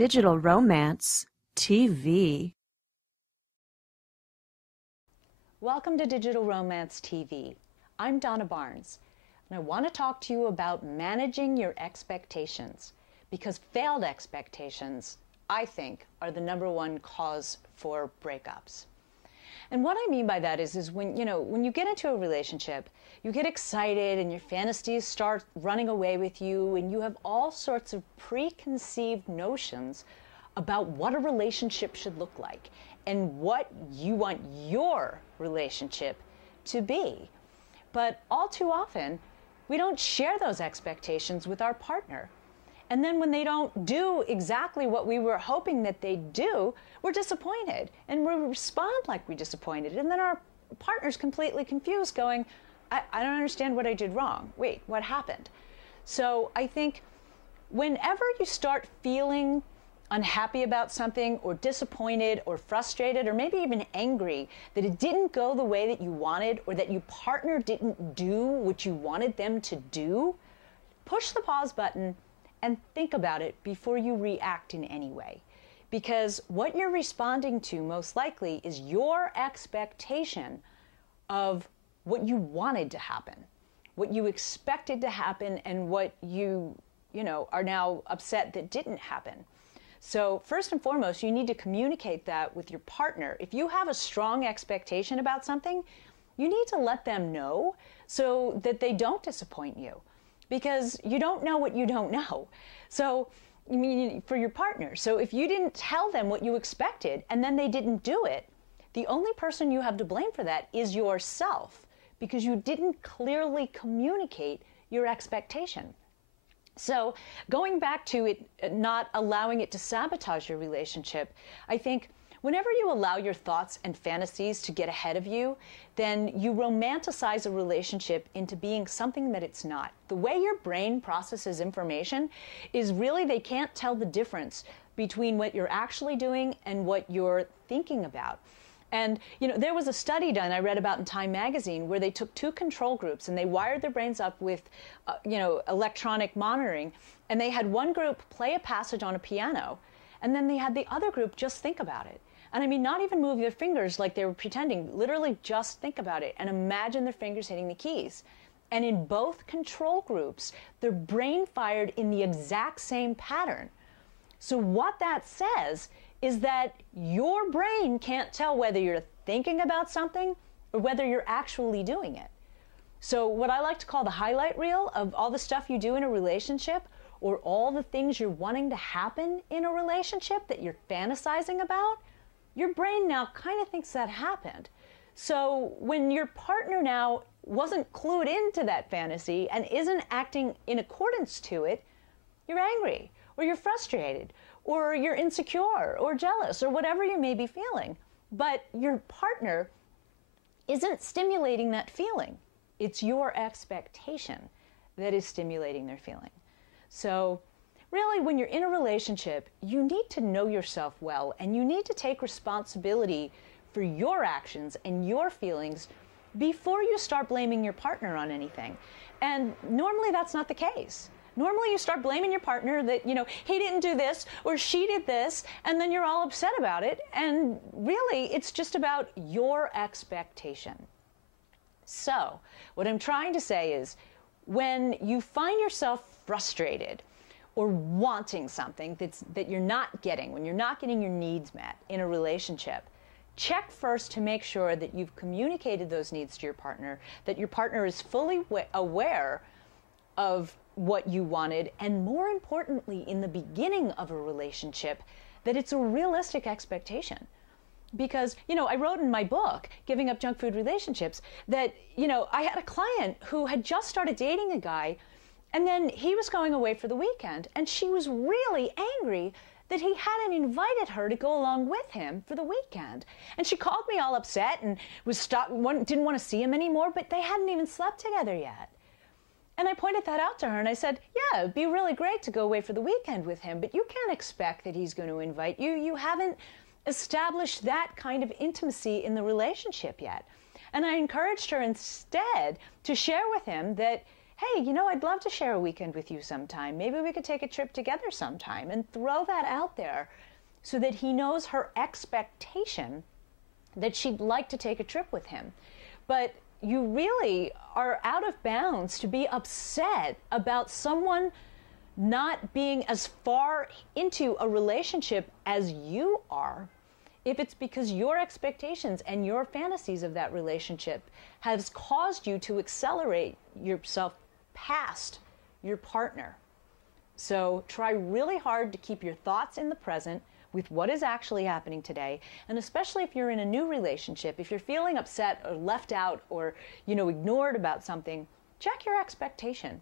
Digital Romance TV. Welcome to Digital Romance TV. I'm Donna Barnes, and I want to talk to you about managing your expectations, because failed expectations, I think, are the #1 cause for breakups. And what I mean by that is when you get into a relationship, you get excited and your fantasies start running away with you, and you have all sorts of preconceived notions about what a relationship should look like and what you want your relationship to be. But all too often, we don't share those expectations with our partner. And then when they don't do exactly what we were hoping that they'd do, we're disappointed. And we respond like we're disappointed. And then our partner's completely confused, going, I don't understand what I did wrong. Wait, what happened? So I think whenever you start feeling unhappy about something, or disappointed, or frustrated, or maybe even angry that it didn't go the way that you wanted, or that your partner didn't do what you wanted them to do, push the pause button and think about it before you react in any way. Because what you're responding to most likely is your expectation of what you wanted to happen, what you expected to happen, and what you are now upset that didn't happen. So first and foremost, you need to communicate that with your partner. If you have a strong expectation about something, you need to let them know so that they don't disappoint you, because you don't know what you don't know. So, I mean, for your partner. So if you didn't tell them what you expected and then they didn't do it, the only person you have to blame for that is yourself, because you didn't clearly communicate your expectation. So going back to it, not allowing it to sabotage your relationship, I think whenever you allow your thoughts and fantasies to get ahead of you, then you romanticize a relationship into being something that it's not. The way your brain processes information is really, they can't tell the difference between what you're actually doing and what you're thinking about. And, there was a study done I read about in Time magazine where they took 2 control groups and they wired their brains up with, electronic monitoring. And they had one group play a passage on a piano, and then they had the other group just think about it. And I mean, not even move their fingers like they were pretending, literally just think about it and imagine their fingers hitting the keys. And in both control groups, their brain fired in the exact same pattern. So what that says is that your brain can't tell whether you're thinking about something or whether you're actually doing it. So what I like to call the highlight reel of all the stuff you do in a relationship, or all the things you're wanting to happen in a relationship that you're fantasizing about, your brain now kind of thinks that happened. So when your partner now wasn't clued into that fantasy and isn't acting in accordance to it, you're angry, or you're frustrated, or you're insecure or jealous, or whatever you may be feeling. But your partner isn't stimulating that feeling. It's your expectation that is stimulating their feeling. So really, when you're in a relationship, you need to know yourself well, and you need to take responsibility for your actions and your feelings before you start blaming your partner on anything. And normally that's not the case. Normally you start blaming your partner that, he didn't do this or she did this, and then you're all upset about it. And really, it's just about your expectation. So what I'm trying to say is, when you find yourself frustrated or wanting something that you're not getting, when you're not getting your needs met in a relationship, check first to make sure that you've communicated those needs to your partner, that your partner is fully aware of what you wanted, and more importantly, in the beginning of a relationship, that it's a realistic expectation. Because, I wrote in my book, Giving Up Junk Food Relationships, that, I had a client who had just started dating a guy, and then he was going away for the weekend, and she was really angry that he hadn't invited her to go along with him for the weekend. And she called me all upset and didn't want to see him anymore, but they hadn't even slept together yet. And I pointed that out to her, and I said, yeah, it'd be really great to go away for the weekend with him, but you can't expect that he's going to invite you. You haven't established that kind of intimacy in the relationship yet. And I encouraged her instead to share with him that, hey, you know, I'd love to share a weekend with you sometime. Maybe we could take a trip together sometime, and throw that out there so that he knows her expectation that she'd like to take a trip with him. But you really are out of bounds to be upset about someone not being as far into a relationship as you are, if it's because your expectations and your fantasies of that relationship has caused you to accelerate yourself past your partner. So try really hard to keep your thoughts in the present with what is actually happening today, and especially if you're in a new relationship, if you're feeling upset or left out or, you know, ignored about something, check your expectation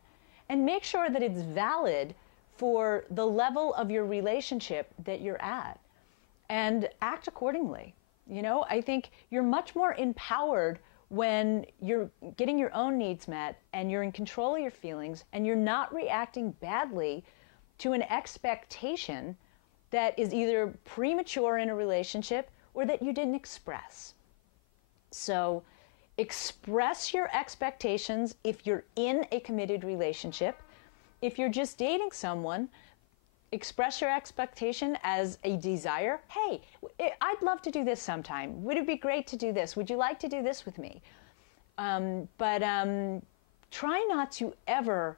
and make sure that it's valid for the level of your relationship that you're at, and act accordingly. You know, I think you're much more empowered when you're getting your own needs met and you're in control of your feelings and you're not reacting badly to an expectation that is either premature in a relationship or that you didn't express. So express your expectations if you're in a committed relationship. If you're just dating someone, express your expectation as a desire. Hey, I'd love to do this sometime. Would it be great to do this? Would you like to do this with me? Try not to ever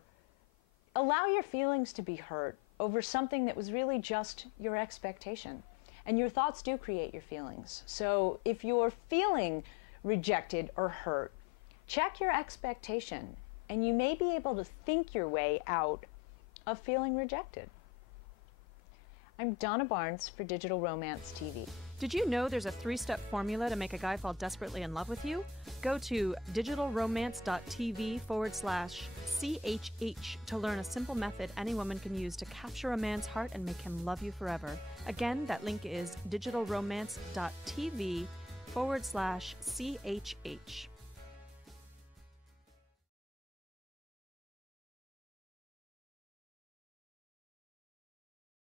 allow your feelings to be hurt over something that was really just your expectation. And your thoughts do create your feelings. So if you're feeling rejected or hurt, check your expectation, and you may be able to think your way out of feeling rejected. I'm Donna Barnes for Digital Romance TV. Did you know there's a 3-step formula to make a guy fall desperately in love with you? Go to digitalromance.tv/CHH to learn a simple method any woman can use to capture a man's heart and make him love you forever. Again, that link is digitalromance.tv/CHH.